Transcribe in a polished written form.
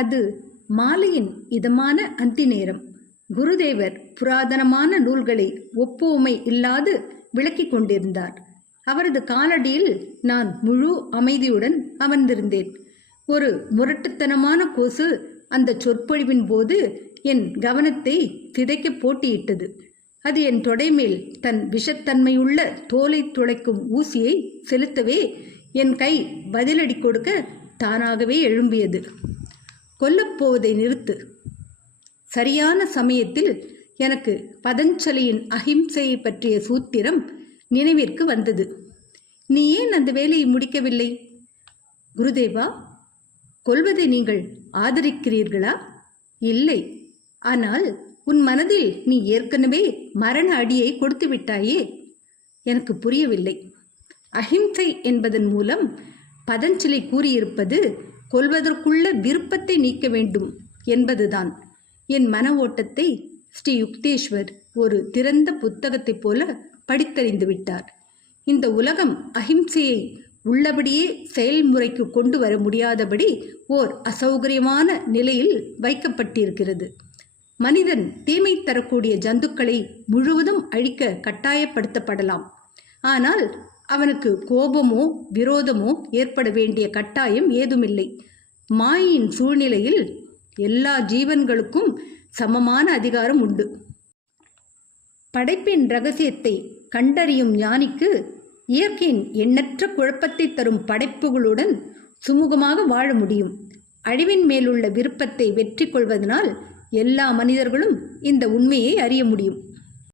அது மாலையின் இதமான அந்தி நேரம். குருதேவர் புராதனமான நூல்களை ஒப்புமை இல்லாது விளக்கிக் கொண்டிருந்தார். அவரது காலடியில் நான் முழு அமைதியுடன் அமர்ந்திருந்தேன். ஒரு முரட்டுத்தனமான கொசு அந்த சொற்பொழிவின் போது என் கவனத்தை சிதைக்க போட்டியிட்டது. அது என் தொடைமேல் தன் விஷத்தன்மையுள்ள தோலை துளைக்கும் ஊசியை செலுத்தவே என் கை பதிலடி கொடுக்க தானாகவே எழும்பியது. கொல்லப்போவதை நிறுத்து. சரியான சமயத்தில் எனக்கு பதஞ்சலியின் அஹிம்சையை பற்றிய சூத்திரம் நினைவிற்கு வந்தது. நீ ஏன் அந்த வேலையை முடிக்கவில்லை? குருதேவா, கொல்வதை நீங்கள் ஆதரிக்கிறீர்களா? இல்லை. ஆனால் உன் மனதில் நீ ஏற்கனவே மரண அடியை கொடுத்து விட்டாயே. எனக்கு புரியவில்லை. அஹிம்சை என்பதன் மூலம் பதஞ்சலி கூறியிருப்பது கொல்வதற்குள்ள விருப்பத்தை நீக்க வேண்டும் என்பதுதான். என் மன ஓட்டத்தை ஸ்ரீ யுக்தேஸ்வர் ஒரு திறந்த புத்தகத்தைப் போல படித்தறிந்து விட்டார். இந்த உலகம் அஹிம்சையை உள்ளபடியே செயல்முறைக்கு கொண்டு வர முடியாதபடி ஓர் அசௌகரியமான நிலையில் வைக்கப்பட்டிருக்கிறது. மனிதன் தீமை தரக்கூடிய ஜந்துக்களை முழுவதும் அழிக்க கட்டாயப்படுத்தப்படலாம். ஆனால் அவனுக்கு கோபமோ விரோதமோ ஏற்பட வேண்டிய கட்டாயம் ஏதுமில்லை. மாயின் சூழ்நிலையில் எல்லா ஜீவன்களுக்கும் சமமான அதிகாரம் உண்டு. படைப்பின் இரகசியத்தை கண்டறியும் ஞானிக்கு இயற்கையின் எண்ணற்ற குழப்பத்தை தரும் படைப்புகளுடன் சுமூகமாக வாழ முடியும். அழிவின் மேலுள்ள விருப்பத்தை வெற்றி கொள்வதனால் எல்லா மனிதர்களும் இந்த உண்மையை அறிய முடியும்.